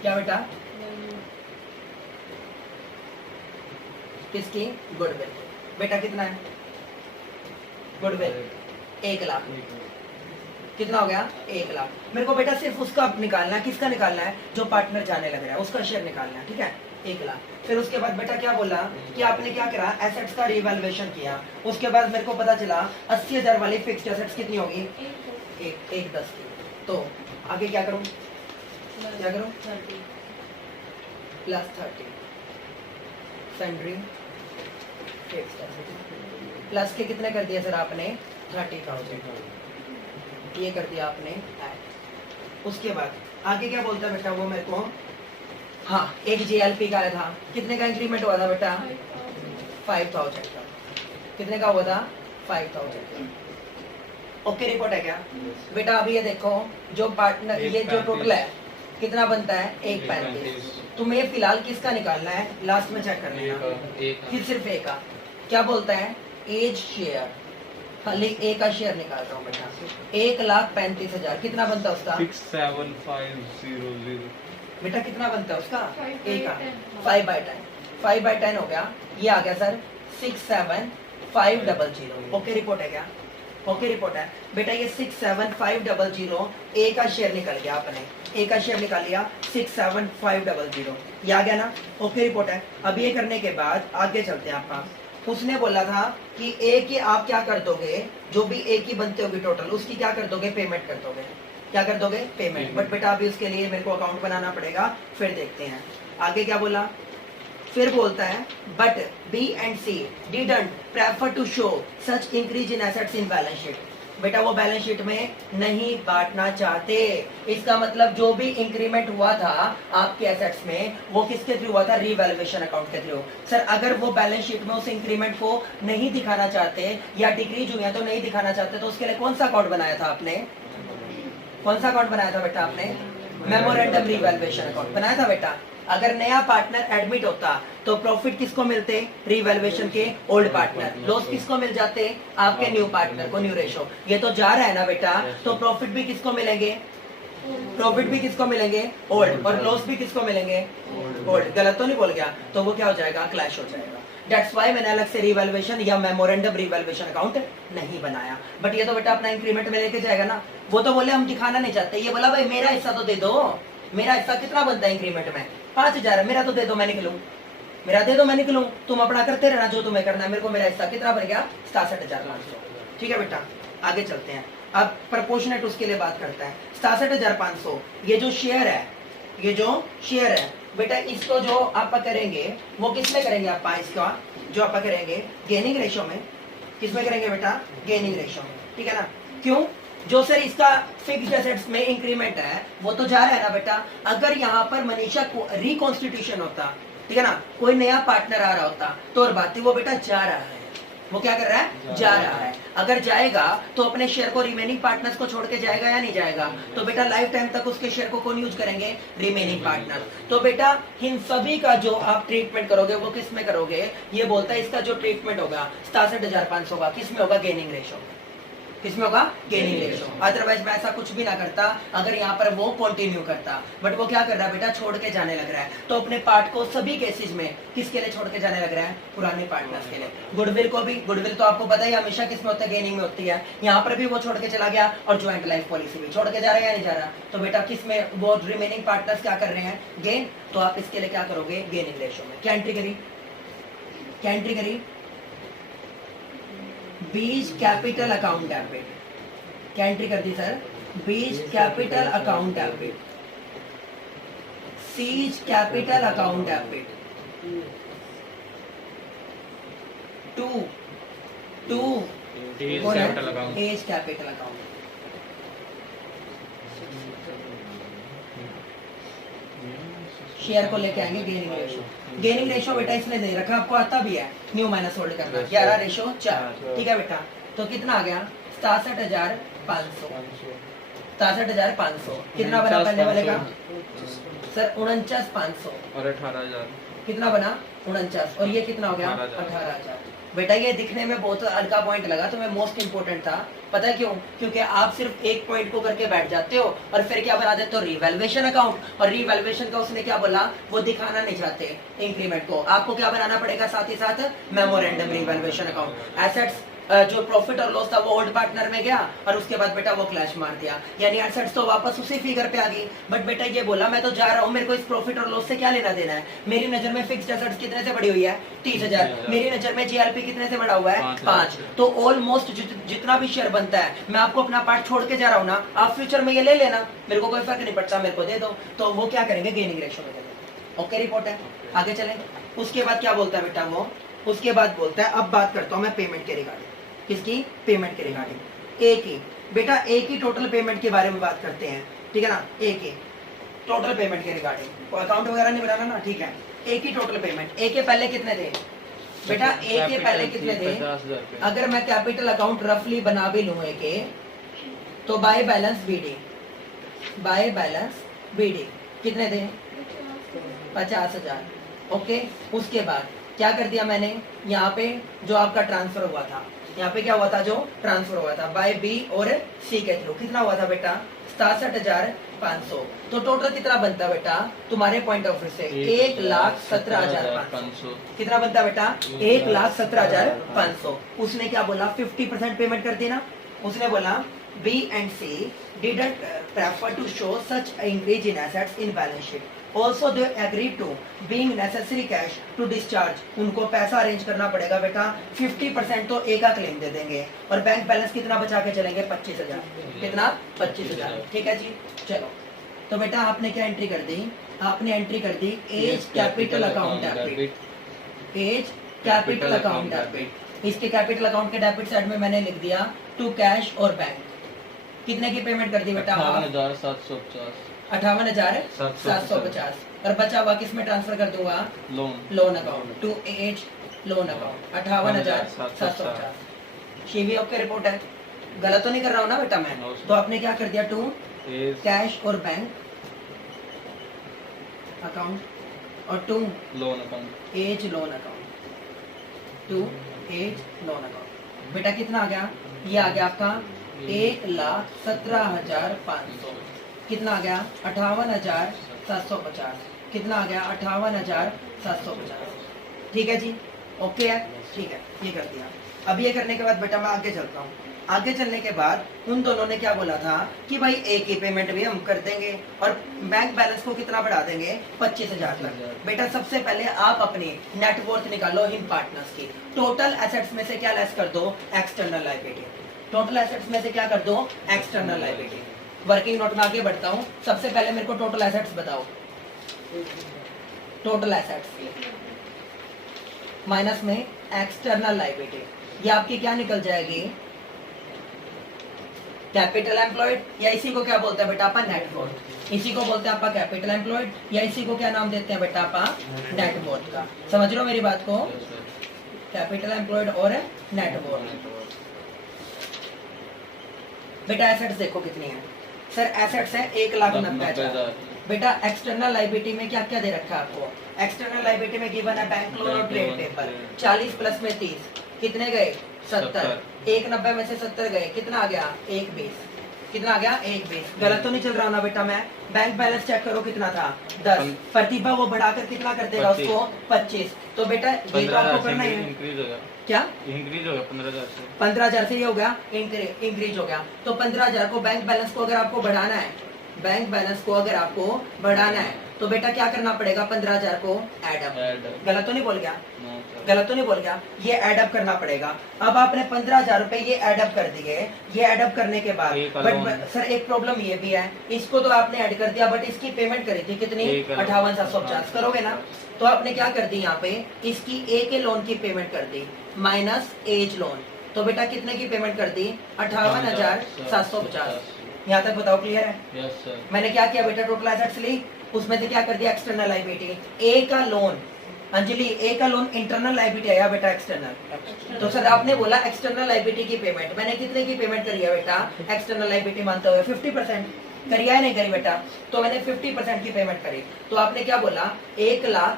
क्या बेटा? किसकी? गुडविल। बेटा कितना है गुडविल? 1 लाख। कितना हो गया? 1 लाख। मेरे को बेटा सिर्फ उसका निकालना है। किसका निकालना है? जो पार्टनर जाने लग रहा है उसका शेयर निकालना है। ठीक है? 1 लाख। फिर उसके बाद बेटा क्या बोला कि आपने क्या करा? एसेट्स का रिवैल्यूएशन किया। उसके बाद मेरे को पता चला 80,000 वाली फिक्स्ड एसेट्स कितनी होगी? 1,10 की। तो आगे क्या करूं? क्या करूं? +30 सैंड्री फिक्स्ड एसेट्स प्लस के कितने कर दिया सर आपने? 30,000। ये कर दिया आपने ऐड। उसके बाद आगे क्या बोलता है बेटा वो मेरे को? हाँ, एक जेएलपी का आया था। कितने का इंक्रीमेंट हुआ था बेटा? 5,000 का। कितने का हुआ था? 5,000 का। ओके रिपोर्ट है क्या बेटा? अभी ये देखो जो पार्टनर ये जो टोटल है कितना बनता है 1.35। तुम्हें फिलहाल किसका निकालना है, लास्ट में चेक कर लेना, फिर सिर्फ ए का। क्या बोलता है, एज शेयर, खाली ए का शेयर निकाल रहा हूँ बेटा, 1,35,000 कितना बनता है उसका 67500। बेटा, कितना बनता है उसका ए का 5/10। 5/10, 5/10 हो गया, ये आ गया सर 67500। ओके रिपोर्ट है क्या, ओके रिपोर्ट है बेटा, ये 67500 ए का शेयर निकल गया, आपने ए का शेयर निकाल लिया 67500, ये आ गया ना, ओके रिपोर्ट है। अब ये करने के बाद आगे चलते हैं आपका। उसने बोला था कि ए की आप क्या कर दोगे, जो भी ए की बनते होगी टोटल, उसकी क्या कर दोगे, पेमेंट कर दोगे, क्या कर दोगे, पेमेंट। बट बेटा अभी उसके लिए मेरे को अकाउंट बनाना पड़ेगा, फिर देखते हैं आगे क्या बोला। फिर बोलता है but B and C didn't prefer to show such increase in assets in balance sheet. बेटा वो बैलेंस शीट में नहीं बांटना चाहते, इसका मतलब जो भी इंक्रीमेंट हुआ था आपके एसेट्स में वो किसके थ्रू हुआ था, रीवैल्यूएशन अकाउंट के थ्रू। सर अगर वो बैलेंस शीट में उस इंक्रीमेंट को नहीं दिखाना चाहते या डिक्रीज हुई है तो नहीं दिखाना चाहते, तो उसके लिए कौन सा अकाउंट बनाया था आपने, कौन सा अकाउंट बनाया था बेटा आपने, मेमोरेंडम रीवैल्यूएशन अकाउंट बनाया था बेटा। अगर नया पार्टनर एडमिट होता तो प्रॉफिट किसको मिलते, रीवैल्यूएशन के ओल्ड पार्टनर, लॉस किसको मिल जाते, आपके न्यू पार्टनर को, न्यू रेशो। ये तो जा रहा है ना बेटा, तो प्रॉफिट भी किसको मिलेंगे, प्रॉफिट भी किसको मिलेंगे, ओल्ड, और लॉस भी किसको मिलेंगे, ओल्ड। गलत तो नहीं बोल गया, तो वो क्या हो जाएगा, क्लैश हो जाएगा। That's why मैंने अलग से रिवैल्यूएशन या मेमोरेंडम रिवैल्यूएशन अकाउंट नहीं बनाया। बट ये तो बेटा अपना इंक्रीमेंट में लेके जाएगा ना, वो तो बोले हम दिखाना नहीं चाहते, ये बोला भाई मेरा हिस्सा तो दे दो, मेरा हिस्सा कितना बनता है इंक्रीमेंट में, 5,000 है, मेरा तो दे दो मैं निकलूं, मेरा दे दो मैं निकलूं, तुम अपना करते रहना जो तुम्हें करना है, मेरे को मेरा हिस्सा कितना बन गया 67,500। ठीक है बेटा, आगे चलते हैं। अब प्रपोर्शनेट उसके लिए बात करता है, 67,500 ये जो शेयर है, ये जो शेयर है बेटा, इसको जो आप करेंगे वो किसमें करेंगे, आप इसका जो आप करेंगे गेनिंग रेशो में, किसमें करेंगे बेटा, गेनिंग रेशो में, ठीक है ना। क्यों, जो सर इसका फिक्स्ड एसेट्स में इंक्रीमेंट है वो तो जा रहा है ना बेटा। अगर यहाँ पर मनीषा को रिकॉन्स्टिट्यूशन होता, ठीक है ना, कोई नया पार्टनर आ रहा होता तो और बात थी, वो बेटा जा रहा है, वो क्या कर रहा है, जा रहा है। अगर जाएगा तो अपने शेयर को रिमेनिंग पार्टनर्स को छोड़ के जाएगा या नहीं जाएगा, तो बेटा लाइफ टाइम तक उसके शेयर को कौन यूज करेंगे, रिमेनिंग पार्टनर। तो बेटा इन सभी का जो आप ट्रीटमेंट करोगे वो किस में करोगे, ये बोलता है इसका जो ट्रीटमेंट होगा 67,500 का किसमें होगा, गेनिंग रेशो, किसमें होगा, गेनिंग रेशो। अदरवाइज मैं ऐसा कुछ भी ना करता, अगर यहाँ पर वो कंटिन्यू करता, बट वो क्या कर रहा है बेटा, छोड़ के जाने लग रहा है। तो अपने पार्ट को सभी केसेस में किसके लिए छोड़ के जाने लग रहा है, पुराने पार्टनर्स के लिए। गुडविल को भी, गुडविल तो आपको पता ही हमेशा किसमें होता है, गेनिंग में होती है। यहाँ पर भी वो छोड़ के चला गया, और ज्वाइंट लाइफ पॉलिसी भी छोड़ के जा रहा है या नहीं जा रहा, तो बेटा किसमें वो रिमेनिंग पार्टनर्स क्या कर रहे हैं, गेन। तो आप इसके लिए क्या करोगे, गेनिंग रेशो में क्या एंट्री करी, क्या एंट्री करी, बीज कैपिटल अकाउंट डेबिट, क्या एंट्री कर दी sir, B's capital account debit, C's capital account debit, to A's capital account. Share को लेके आएंगे गेनिंग रेशो। गेनिंग रेशो बेटा इसने दे रखा, आपको आता भी है, न्यू माइनस होल्ड करना, 11:4। ठीक है बेटा, तो कितना आ गया 67,500, 67,500 कितना बना पहले वाले का सर, 49,500 और 18,000 कितना बना, 49, और ये कितना हो गया 18,000। बेटा ये दिखने में बहुत हल्का पॉइंट लगा, तुम्हें मोस्ट इंपोर्टेंट था, पता है क्यों, क्योंकि आप सिर्फ एक पॉइंट को करके बैठ जाते हो और फिर क्या बना देते हो, रिवैल्यूएशन अकाउंट। और रिवैल्यूएशन का उसने क्या बोला, वो दिखाना नहीं चाहते इंक्रीमेंट को, आपको क्या बनाना पड़ेगा साथ ही साथ, मेमोरेंडम रिवैल्यूएशन अकाउंट। एसेट्स जो प्रॉफिट और लॉस था वो ओल्ड पार्टनर में गया, और उसके बाद बेटा वो क्लैश मार दिया, यानी एसेट्स तो वापस उसी फिगर पे आ गई। बट बेटा ये बोला मैं तो जा रहा हूँ, मेरे को इस प्रॉफिट और लॉस से क्या लेना देना है, मेरी नजर में फिक्स्ड एसेट्स कितने से बड़ी हुई है, 30,000, मेरी नजर में जीआरपी कितने से बड़ा हुआ है, 5। तो ऑलमोस्ट जितना भी शेयर बनता है मैं आपको अपना पार्ट छोड़ के जा रहा हूँ ना, आप फ्यूचर में ये ले लेना, मेरे को कोई फर्क नहीं पड़ता, मेरे को दे दो। तो वो क्या करेंगे, गेनिंग रेशो में देंगे। ओके रिपोर्ट है, आगे चलें। उसके बाद क्या बोलता है बेटा वो, उसके बाद बोलता है, अब बात करता हूँ मैं पेमेंट के रिगार्डिंग, किसकी, पेमेंट के रिगार्डिंग। ए की बेटा, ए की टोटल पेमेंट के बारे में बात करते हैं, ठीक है ना। ए की टोटल पेमेंट के रिगार्डिंग अकाउंट वगैरह नहीं बनाना ना, ठीक है। ए की टोटल पेमेंट, ए के पहले कितने थे बेटा, ए के पहले कितने थे, अगर मैं कैपिटल अकाउंट रफली बना भी लूं ए के, तो by balance BD, by balance BD कितने थे? 50,000। ओके, उसके बाद क्या कर दिया मैंने, यहाँ पे जो आपका ट्रांसफर हुआ था, यहाँ पे क्या हुआ था, जो ट्रांसफर हुआ था बाय बी और सी के थ्रू, कितना हुआ था बेटा? 67,500। तो टोटल कितना बनता बेटा तुम्हारे पॉइंट ऑफ व्यू से? 1,17,500। कितना बनता बेटा? 1,17,500। उसने क्या बोला? 50% पेमेंट कर दी ना। उसने बोला B and C didn't prefer to show such increase in assets in balance sheet. Also they agreed to being necessary cash to discharge. उनको पैसा अरेंज करना पड़ेगा बेटा। 50% तो एक क्लेम दे देंगे और बैंक बैलेंस कितना बचा के चलेंगे? 25,000। कितना? 25,000। ठीक है जी, चलो। तो बेटा आपने क्या एंट्री कर दी? आपने एंट्री कर दी A's capital account debit. A's capital account debit. इसके कैपिटल अकाउंट के डेबिट साइड में मैंने लिख दिया टू कैश और बैंक। कितने की पेमेंट कर दी बेटा? 58,750। 58,750। और बचा हुआ किस में ट्रांसफर कर दूंगा? Loan account, to A's loan account. 58,750। Shivi okay report है, गलत तो नहीं कर रहा हूँ ना बेटा मैं? तो आपने क्या कर दिया? टू कैश और बैंक अकाउंट और to loan account, A's loan account. To A's loan account. बेटा कितना आ गया? ये आ गया आपका 1,17,500। कितना आ गया? 58,750। कितना आ गया? 58,750। ठीक है जी, ओके है, ठीक है, ये कर दिया। अब ये करने के बाद बेटा मैं आगे चलता हूँ। आगे चलने के बाद उन दोनों ने क्या बोला था कि भाई एक ही पेमेंट भी हम कर देंगे और बैंक बैलेंस को कितना बढ़ा देंगे? 25,000 तक। बेटा सबसे पहले आप अपनी नेटवर्थ निकालो इन पार्टनर्स की। टोटल एसेट्स में से क्या लेस कर दो? External liability. टोटल एसेट्स में से क्या कर दो? External liability. वर्किंग नोट में आगे बढ़ता हूँ। सबसे पहले मेरे को टोटल एसेट्स बताओ। टोटल एसेट्स माइनस में एक्सटर्नल लायबिलिटी, ये आपकी क्या निकल जाएगी? कैपिटल एम्प्लॉयड, या इसी को क्या बोलते हैं बेटा अपन? नेटवर्थ। इसी को बोलते हैं अपन कैपिटल एम्प्लॉयड, या इसी को क्या नाम देते हैं बेटा अपन? नेटवर्थ का। समझ रहे हो मेरी बात को? कैपिटल एम्प्लॉयड और नेटवर्थ। बेटा एसेट्स देखो कितनी है सर? एसेट्स है 1,90,000। बेटा एक्सटर्नल लायबिलिटी में क्या क्या दे रखा है आपको? एक्सटर्नल लायबिलिटी में गिवन है बैंक लोन और ट्रेड पेपर। 40 प्लस में 30 कितने गए? 70। 1,90 में से 70 गए, कितना आ गया? 1,20। कितना आ गया? 1,20। गलत तो नहीं चल रहा ना बेटा मैं? बैंक बैलेंस चेक करो कितना था? 10। प्रतिभा वो बढ़ाकर कितना कर देगा उसको? 25। तो बेटा ये तो आपको करना ही है। क्या इंक्रीज होगा 15,000 से? 15,000 से ये हो गया इंक्रीज हो गया। तो 15,000 को बैंक बैलेंस को अगर आपको बढ़ाना है, बैंक बैलेंस को अगर आपको बढ़ाना है तो बेटा क्या करना पड़ेगा? 15,000 को एड अप। गलत तो नहीं बोल गया? गलत तो नहीं बोल गया? ये एड अप करना पड़ेगा। अब आपने 15,000 रुपए ये एड अप कर दिए। ये एड अप करने के बाद बट सर एक प्रॉब्लम ये भी है, इसको तो आपने ऐड कर दिया बट इसकी पेमेंट करी थी कितनी? 58,750। करोगे ना? तो आपने क्या कर दी यहाँ पे? इसकी ए के लोन की पेमेंट कर दी माइनस एज लोन। तो बेटा कितने की पेमेंट कर दी? 58,750। यहाँ तक बताओ क्लियर है? Yes sir. मैंने क्या किया बेटा? टोटल एसेट्स ली, उसमें से क्या कर दिया? External liability. ए का लोन, अंजलि ए का लोन इंटरनल लायबिलिटी आया बेटा एक्सटर्नल। तो सर आपने बोला एक्सटर्नल लायबिलिटी की पेमेंट, मैंने कितने की पेमेंट करी है बेटा? एक्सटर्नल लायबिलिटी मानते हुए 50% करी है नहीं करी बेटा? तो मैंने 50% की पेमेंट करी। तो आपने क्या बोला? 1,00,000,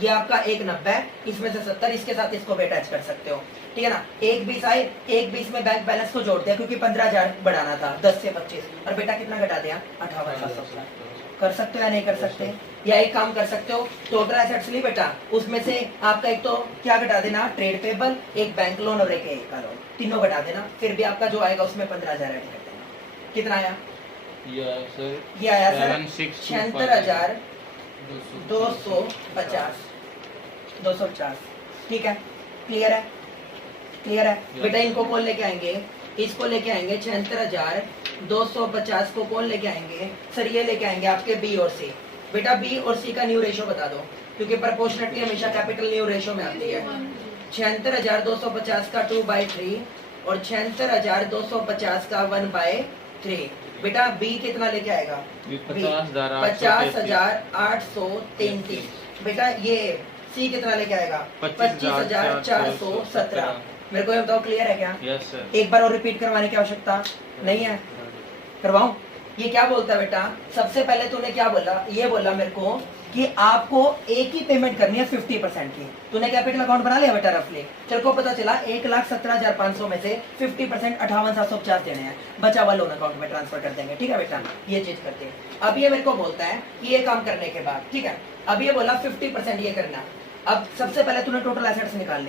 ये आपका 1,90, इसमें से 70, इसके साथ इसको भी अटैच कर सकते हो, ठीक है ना? 1,20 आए, 1,20 में बैंक बैलेंस को जोड़ दिया क्योंकि 15,000 बढ़ाना था, 10 से 25, और बेटा कितना घटा दिया? 58,750। कर सकते हो या नहीं कर सकते? या एक काम कर सकते हो, टोटल एसेट्स ली बेटा, उसमें से आपका एक तो क्या घटा देना? ट्रेड पेबल, एक बैंक लोन और एक का लोन, तीनों घटा देना। फिर भी आपका जो आएगा उसमें 15,000 ऐड कर देना। कितना आया? ये आया सर 76,250। ठीक है, क्लियर है? क्लियर है बेटा? इनको कौन लेके आएंगे? इसको लेके आएंगे 76,250 को कौन लेके आएंगे? सर ये लेके आएंगे आपके बी और सी। बेटा बी और सी का न्यू रेशो बता दो, क्योंकि प्रोपोर्शनेटली हमेशा कैपिटल न्यू रेशो में आती है। 76,250 का 2/3 और 76,250 का 1/3। बेटा बी कितना लेके आएगा? 50,833। बेटा ये सी कितना लेके आएगा? 25,417। मेरे को ये बताओ क्लियर है क्या? Yes sir. एक बार और रिपीट करवाने की आवश्यकता नहीं है? करवाऊं? ये क्या बोलता है बेटा, सबसे पहले तूने क्या बोला, ये बोला मेरे को कि आपको एक ही पेमेंट करनी है 50% की। तूने कैपिटल अकाउंट बना लिया बेटा रफली, तेरे को पता चला 1,17,500 में से 50% 58,750 देने हैं, बचा हुआ लोन अकाउंट में ट्रांसफर कर देंगे। ठीक है बेटा, ये चीज करते हैं। अब ये मेरे को बोलता है कि ये काम करने के बाद, ठीक है, अब ये बोला 50% ये करना। अब सबसे पहले तूने टोटल एसेट्स निकाल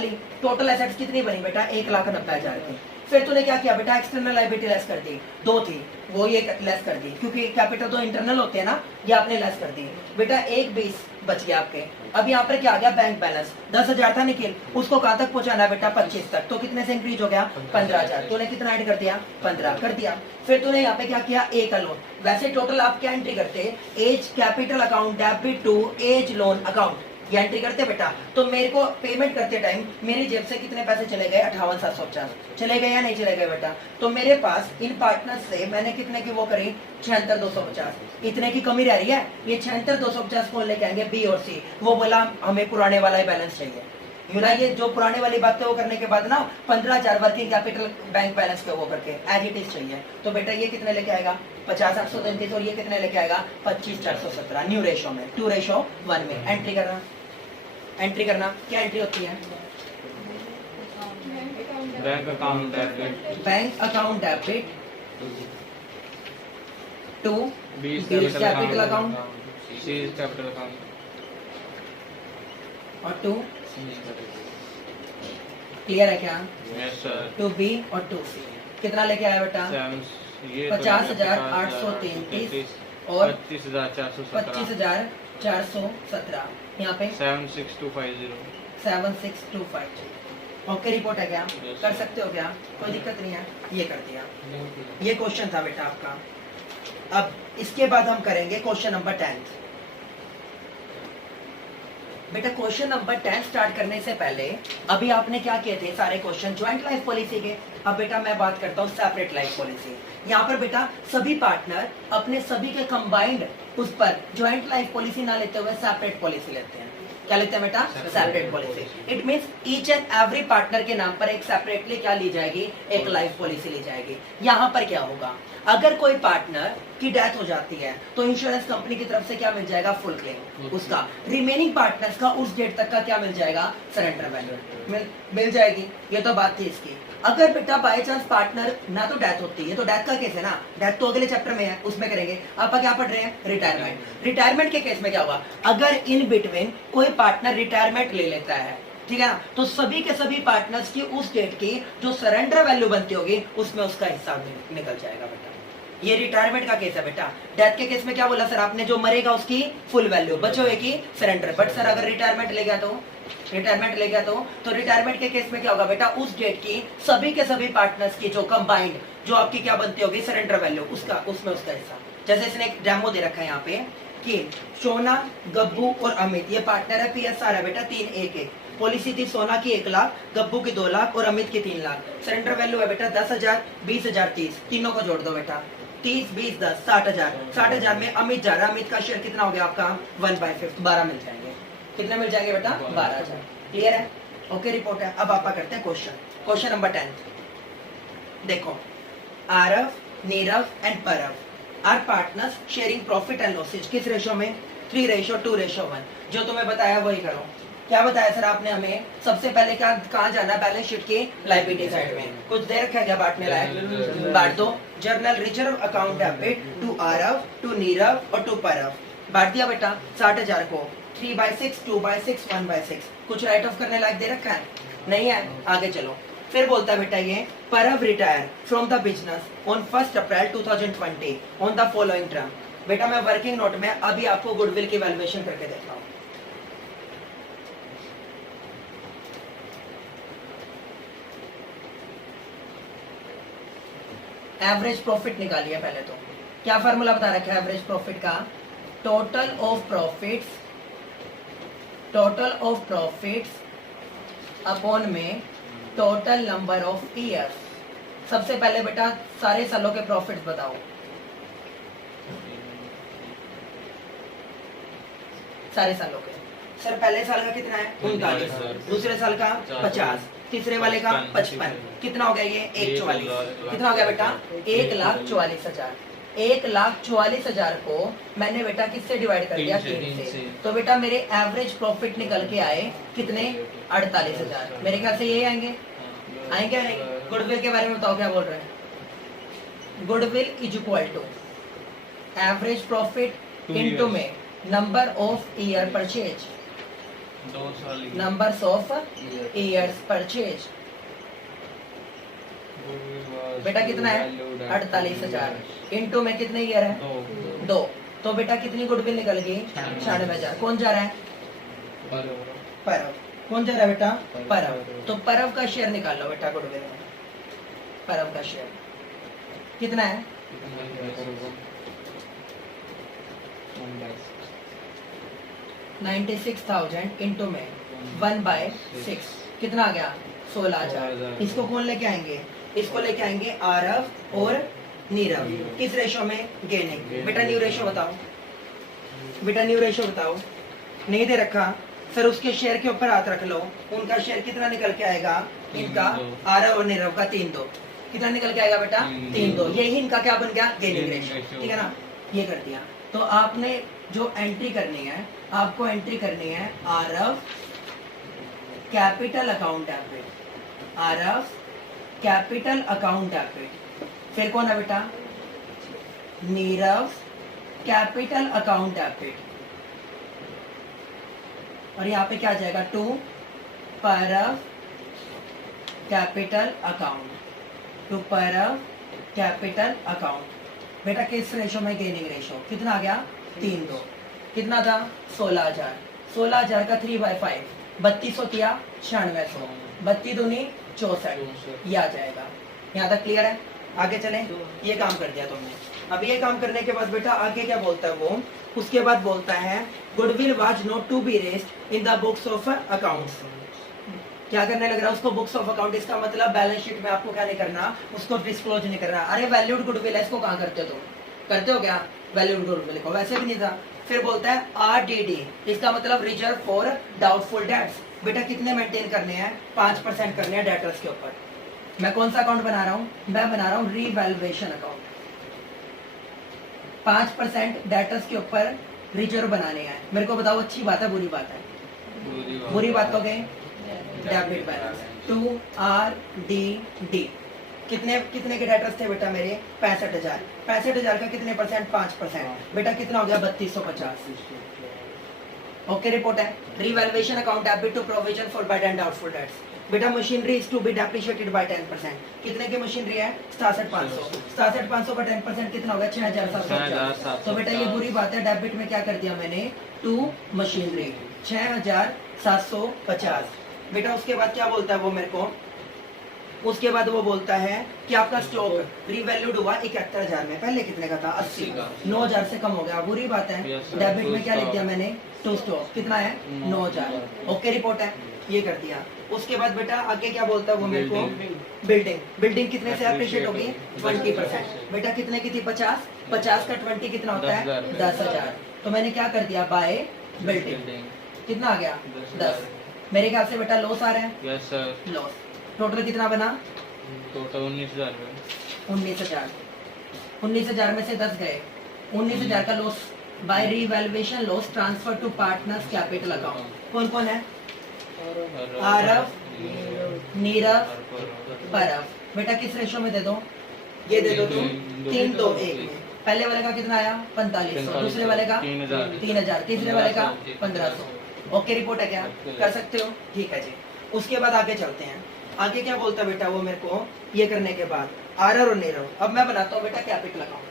ली। टोटल एसेट्स कितनी बनी बेटा, 1,90,000 की। फिर तूने क्या किया बेटा, एक्सटर्नल लायबिलिटी लेस कर दी, 2 थी वो ये लेस कर दी, क्योंकि कैपिटल तो इंटरनल होते हैं ना, ये आपने लेस कर दी बेटा। 1,20 बच गया आपके। अब यहाँ पर क्या आ गया, बैंक बैलेंस 10,000 था निखिल, उसको कहाँ तक पहुंचाना है बेटा, 25 तक। तो कितने से इंक्रीज हो गया, 15,000। तूने कितना ऐड कर दिया, 15 कर दिया। फिर तूने यहाँ पे क्या किया, ए का लोन। वैसे टोटल आप क्या एंट्री करते, A's capital account debit to A's loan account, ये एंट्री करते बेटा। तो मेरे को पेमेंट करते टाइम मेरी जेब से कितने पैसे चले गए, 58,750 चले गए या नहीं चले गए बेटा। तो मेरे पास इन पार्टनर से मैंने कितने की वो करी, 76,250, इतने की कमी रह रही है। ये 76,250 कौन लेके आएंगे, बी और सी। वो बोला हमें पुराने वाला ही बैलेंस चाहिए। यूना ये जो पुराने वाली बात है वो करने के बाद ना 15,000 वर्किंग कैपिटल बैंक बैलेंस के वो करके एज इट इज चाहिए। तो बेटा ये कितने लेके आएगा, 50,833, और ये कितने लेके आएगा, 25,417। न्यू रेशो में 2:1 में एंट्री करना। क्या एंट्री होती है, bank account debit to B is capital account C is capital account और 2 क्लियर है क्या, यस सर। 2B और 2C। कितना लेके आया बेटा, 50,833 और 25,417। यहाँ पे 76250। 76250। ओके, रिपोर्ट है क्या, Yes, कर sir. सकते हो क्या, कोई दिक्कत नहीं है, ये कर दिया। ये क्वेश्चन था बेटा आपका। अब इसके बाद हम करेंगे क्वेश्चन नंबर 10। बेटा क्वेश्चन नंबर 10 स्टार्ट करने से पहले अभी आपने क्या किए थे, सारे क्वेश्चन ज्वाइंट लाइफ पॉलिसी के। अब बेटा मैं बात करता हूँ सेपरेट लाइफ पॉलिसी। यहाँ पर बेटा सभी पार्टनर अपने सभी के कंबाइंड उस पर ज्वाइंट लाइफ पॉलिसी ना लेते हुए सेपरेट पॉलिसी लेते हैं। क्या लेते हैं बेटा, separate policy. It means each and every partner के नाम पर एक सेपरेटली क्या ली जाएगी, एक लाइफ पॉलिसी ली जाएगी। यहाँ पर क्या होगा, अगर कोई पार्टनर की डेथ हो जाती है तो इंश्योरेंस कंपनी की तरफ से क्या मिल जाएगा, फुल क्लेम। उसका रिमेनिंग पार्टनर्स का उस डेट तक का क्या मिल जाएगा, सरेंडर वैल्यू मिल जाएगी। ये तो बात थी इसकी। अगर बेटा बाय चांस पार्टनर ना तो डेथ होती है, तो डेथ का केस है ना, डेथ तो अगले चैप्टर में है, उसमें करेंगे। आप क्या पढ़ रहे हैं, रिटायरमेंट। रिटायरमेंट के केस में क्या होगा, अगर इन बिटवीन कोई पार्टनर रिटायरमेंट ले लेता है, ठीक है ना, तो सभी के सभी पार्टनर्स की उस डेट की जो सरेंडर वैल्यू बनती होगी उसमें उसका हिस्सा निकल जाएगा बेटा। ये रिटायरमेंट का केस है बेटा। डेथ के केस में क्या बोला सर आपने, जो मरेगा उसकी फुल वैल्यू, बचे की सरेंडर। बट सर अगर रिटायरमेंट ले गया तो रिटायरमेंट के केस में क्या होगा बेटा, उस डेट की सभी के सभी पार्टनर्स की जो कंबाइंड जो आपकी क्या बनती होगी, सरेंडर वैल्यू, उसमें उसका हिस्सा। जैसे इसने एक डेमो दे रखा है यहाँ पे कि सोना, गब्बू और अमित ये पार्टनर है, PSR है बेटा 3-1-1। पॉलिसी थी सोना की 1 लाख, गब्बू की 2 लाख और अमित की 3 लाख। सरेंडर वैल्यू है बेटा 10,000, 20,000, 30। तीनों को जोड़ दो बेटा, 30, 20, 10, 60,000। 60,000 में अमित जा रहा है, अमित का शेयर कितना हो गया आपका, 1/5, 12 मिल जाएंगे। कितने मिल जाएंगे बेटा, 12,000। क्लियर है, ओके रिपोर्ट है। अब आप करते हैं क्वेश्चन नंबर 10। देखो, Aarav, Neerav and Parav are partners sharing profit and losses. किस रेशो में, 3:2:1। जो तुम्हें बताया वही करो। क्या बताया सर आपने हमें, सबसे पहले क्या कहाँ जाना, बैलेंस शीट की लायबिलिटी साइड में। कुछ दे रखा है क्या बांटने लायक, बांट दो। General reserve account debit to Aarav, to Neerav और टू परव। बांट दिया बेटा 60,000 को 3/6, 2/6, 1/6। कुछ राइट ऑफ करने लायक दे रखा है, नहीं है, आगे चलो। फिर बोलता है बेटा ये, परव retire from the business on 1 April 2020 on the following term. बेटा मैं वर्किंग नोट में अभी आपको गुडविल की वैल्यूएशन करके देता हूँ। एवरेज प्रॉफिट निकालिए पहले तो। क्या फार्मूला बता रखा है एवरेज प्रॉफिट का, टोटल ऑफ प्रॉफिट्स अपॉन में टोटल नंबर ऑफ ईयर्स। सबसे पहले बेटा सारे सालों के प्रॉफिट्स बताओ। सारे सालों के सर, पहले साल का कितना है 39, दूसरे साल का 50, तीसरे वाले का 55। कितना हो गया ये 1,44। कितना हो गया बेटा, 1,44,000। 1,44,000 को मैंने बेटा किससे डिवाइड कर दिया? 3 तीन से। से। तो बेटा मेरे एवरेज प्रॉफिट निकल के आए कितने? 48,000। मेरे ख्याल से यही आएंगे, आएंगे नहीं? गुडविल के बारे में बताओ क्या बोल रहे हैं? Goodwill is equal to average profit 2 into years। में नंबर ऑफ ईयर परचेज, 2 साल की। Numbers of years purchase. बेटा कितना है? 48,000 इनटू में कितने ईयर है? 2। तो बेटा कितनी गुडविल निकल गई? 96,000। कौन जा रहा है? परव। कौन जा रहा है बेटा? परव। तो परव का शेयर निकाल लो बेटा गुडविल में। परव का शेयर कितना है? 96,000 इंटू में 1/6 कितना आ गया? 16,000। इसको कौन लेके आएंगे? इसको लेके आएंगे आरव और नीरव। किस रेशो में? गेनिंग। बेटा न्यू रेशो बताओ, बेटा न्यू रेशो बताओ। नहीं दे रखा सर, उसके शेयर के ऊपर हाथ रख लो। उनका शेयर कितना निकल के आएगा? इनका आरव और नीरव का 3-2 कितना निकल के आएगा बेटा? 3-2। यही इनका क्या बन गया? Gaining ratio. ठीक है ना? ये कर दिया। तो आपने जो एंट्री करनी है, आपको एंट्री करनी है Aarav capital account debit, Aarav capital account debit. फिर कौन है बेटा? Nirav capital account debit. और यहाँ पे क्या आ जाएगा? 2 परव कैपिटल अकाउंट, 2 परव कैपिटल अकाउंट। बेटा किस रेशो में? Gaining ratio. कितना आ गया? 3-2। कितना था? 16,000। 16,000 का 3/5 3200 किया 9600। 32 दूनी 64। ये आ जाएगा। यहाँ तक क्लियर है? आगे चले। ये काम कर दिया तुमने। अब ये काम करने के बाद बेटा आगे क्या बोलता है वो? उसके बाद बोलता है goodwill was not to be raised in the books of accounts. क्या करने लग रहा है उसको? Books of account. इसका मतलब बैलेंस शीट में आपको क्या नहीं करना? उसको डिस्क्लोज नहीं करना। अरे वैल्यूड गुडविल है, इसको कहाँ करते हो तुम? करते हो क्या वैल्यूड गुडविल को? वैसे भी नहीं था। फिर बोलता है RDD, इसका मतलब रिजर्व फॉर डाउटफुल डेट्स। बेटा कितने मेंटेन करने हैं? 5% करने हैं डेटर्स के ऊपर। मैं कौन सा अकाउंट बना रहा हूँ? मैं बना रहा हूँ रीवैल्यूएशन अकाउंट। 5% डेटर्स के ऊपर रिजर्व बनाने हैं। मेरे को बताओ अच्छी बात है बुरी बात है? बुरी बात हो गई। Debit balance 2RDD। कितने कितने के डेटर्स थे बेटा मेरे? 65,000। 65,000 का कितने परसेंट? 5%। बेटा कितना हो गया? 3250। ओके रिपोर्ट है। Revaluation account debit to provision for bad and doubtful debts. बेटा machinery is to be depreciated by 10%। कितने की मशीनरी है? 67,500। 67,500 का 10% कितना होगा? 6,750। तो बेटा ये बुरी बात है। डेबिट में क्या कर दिया मैंने? To machinery 6,750। बेटा उसके बाद क्या बोलता है वो मेरे को? उसके बाद वो बोलता है कि आपका स्टॉक रीवैल्यूड हुआ 71,000 में। पहले कितने का था? 80 का। 9,000 से कम हो गया। बुरी बात है। डेबिट में क्या लिख दिया मैंने? टू स्टॉक कितना है? 9,000। ओके रिपोर्ट है। ये कर दिया। उसके बाद बेटा आगे क्या बोलता है वो मेरे को? बिल्डिंग। बिल्डिंग कितने से अप्रिशिएट होगी? 20%। बेटा कितने की थी? 50। 50 का 20 कितना होता है? 10,000। तो मैंने क्या कर दिया? By building. कितना आ गया? 10। मेरे ख्याल से बेटा लॉस आ रहा है। Yes sir. लॉस टोटल कितना बना? टोटल 19,000 में 19,000। 19,000 में से 10 गए। 19,000 का loss by revaluation loss transfer to partners capital account. कौन कौन है? आरव, नीरव, परव। बेटा किस रेशो में दे दो? ये दे दो तुम 3-2-1 में। पहले वाले का कितना आया? 4500। दूसरे वाले का 3,000। तीसरे वाले का 1,500। ओके रिपोर्ट है क्या? कर सकते हो? ठीक है जी। उसके बाद आगे चलते हैं। आगे क्या बोलता है बेटा वो मेरे को? ये करने के बाद आरव और नीरव। अब मैं बनाता हूँ बेटा कैपिटल अकाउंट।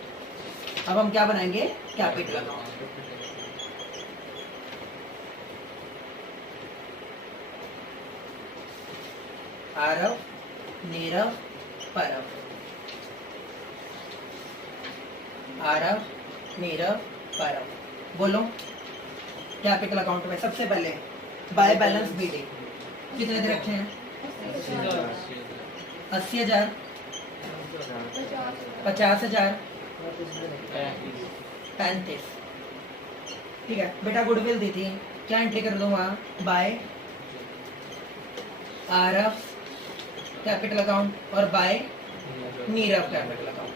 अब हम क्या बनाएंगे? Capital account. आरव, नीरव, परव। आरव, नीरव, परव। बोलो कैपिटल अकाउंट में सबसे पहले बाय बैलेंस बीडिंग कितने दे रखे हैं? 80,000, 50,000, 35। ठीक है बेटा। गुडविल दी थी, क्या एंट्री कर दूं वहां? बाय आरव कैपिटल अकाउंट और बाय नीरव कैपिटल अकाउंट।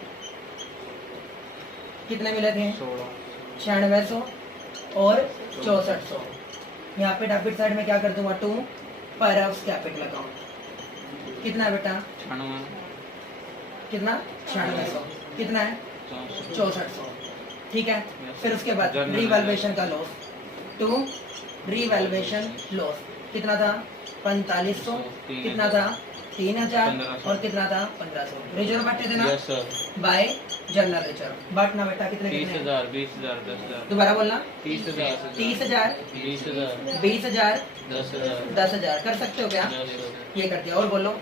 कितने मिले थे? 16 9600 और 6400। यहाँ पे डेबिट साइड में क्या कर दूंगा? 2 परव्स कैपिटल अकाउंट। कितना है बेटा? 96 कितना? 9600। कितना है? 6400। ठीक है। फिर उसके बाद Journal रिवैल्यूएशन का लॉस, 2 रिवैल्यूएशन लॉस कितना था? 4500। कितना था? 3000 और कितना था? 1500। रिजर्व बांटे थे ना? Yes sir. By general reserve बांटना बेटा। कितने कितने? 30,000 20,000 10,000 दोबारा बोलना। 30,000 30,000 20,000 20,000 10,000 10,000 कर सकते हो क्या? Yes sir. ये कर दिया। और बोलो,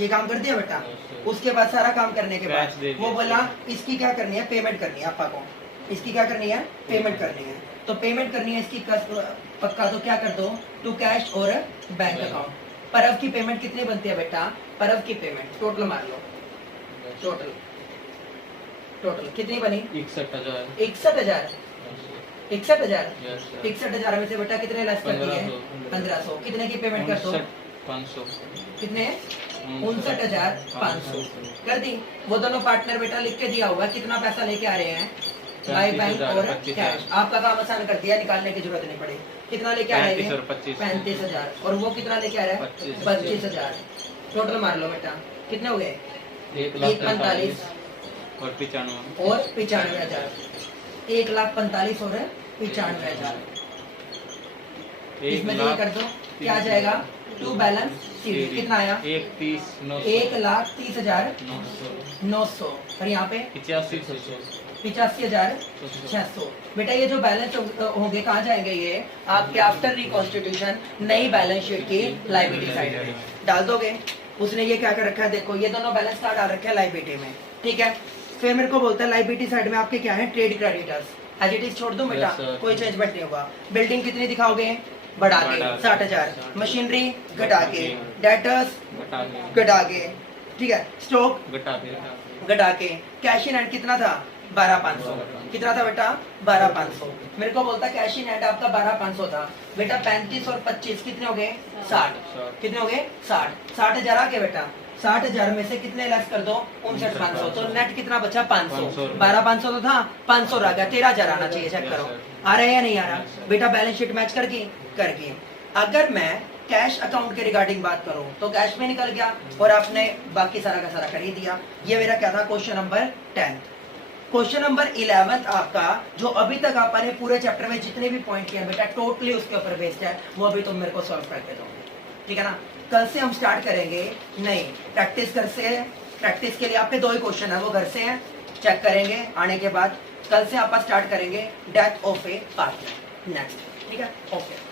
ये काम कर दिया बेटा। Yes sir. उसके बाद सारा काम करने के बाद Cash दे दिया। वो बोला इसकी क्या करनी है? पेमेंट करनी है आपा को। इसकी क्या करनी है? पेमेंट करनी है। तो पेमेंट करनी है इसकी पक्का, तो क्या कर दो? टू कैश और बैंक अकाउंट। परव की पेमेंट कितनी बनती है बेटा? परव की पेमेंट टोटल मार लो। टोटल टोटल कितनी बनी? 61,000 61,000। 61,000। Yes sir. 61,000 में से बेटा कितने लेस कर दिए? 1500। 1500। कितने की पेमेंट कर दो? 500 कितने? 59,500 कर दी। वो दोनों पार्टनर बेटा लिख के दिया हुआ है कितना पैसा लेके आ रहे हैं बाय बैंक और 35,000 कैश। आपका काम आसान कर दिया, निकालने की जरूरत नहीं पड़ी। कितना लेके आ रहे 35 हैं? और 25 35,000। और वो कितना लेके आ रहा है? 25,000 25,000। टोटल मार लो बेटा। कितने हो गए? 1,45,000 और 95 और 95,000। 1,45,000 और 95,000। इसमें से ये कर दो, क्या आ जाएगा? टू बैलेंस शीट कितना आया? 1,30,900। और यहाँ पे 85,600। बेटा ये जो बैलेंस होंगे कहाँ जाएंगे? ये आपके आफ्टर रिकॉन्स्टिट्यूशन नई बैलेंस शीट की लायबिलिटी साइड में डाल दोगे। उसने ये क्या कर रखा है? देखो ये दोनों बैलेंस कहाँ डाल रखे हैं? लायबिलिटी में। ठीक है। फिर मेरे को बोलता है लायबिलिटी साइड में आपके क्या है? Trade creditors. As it is छोड़ दो बेटा, Yes, sir. कोई चेंजमेंट नहीं होगा। बिल्डिंग कितनी दिखाओगे? बढ़ा के 60,000। मशीनरी घटा के, डेटर्स घटा के घटा के, ठीक है, स्टॉक घटा के घटा के। कैश इन हैंड कितना था? 12,500। कितना था बेटा? 12,500। मेरे को बोलता कैश इन हैंड आपका 12,500 था बेटा। 35 और 25 कितने हो गए? 60। कितने हो गए? 60। 60,000 आ गए बेटा। 60,000 में से कितने लेस कर दो? 59,500। तो नेट कितना बचा? 500। 12,500 तो था, 500 रह गया। 13,000 आना चाहिए। चेक करो आ रहा है या नहीं आ रहा? बेटा बैलेंस शीट मैच करके अगर मैं कैश अकाउंट के रिगार्डिंग बात करूं तो कैश में निकल गया और आपने बाकी सारा का सारा कर ही दिया। ये मेरा क्या था? Question number 10। क्वेश्चन नंबर 11 आपका जो अभी तक आपने पूरे चैप्टर में जितने भी पॉइंट किए बेटा टोटली उसके ऊपर बेस्ड है। वो अभी तुम मेरे को सॉल्व करके दो। ठीक है ना? कल से हम स्टार्ट करेंगे नहीं प्रैक्टिस कर से। प्रैक्टिस के लिए आपके 2 ही क्वेश्चन है, वो घर से हैं, चेक करेंगे आने के बाद। कल से आप स्टार्ट करेंगे death of A partner next. ठीक है? ओके।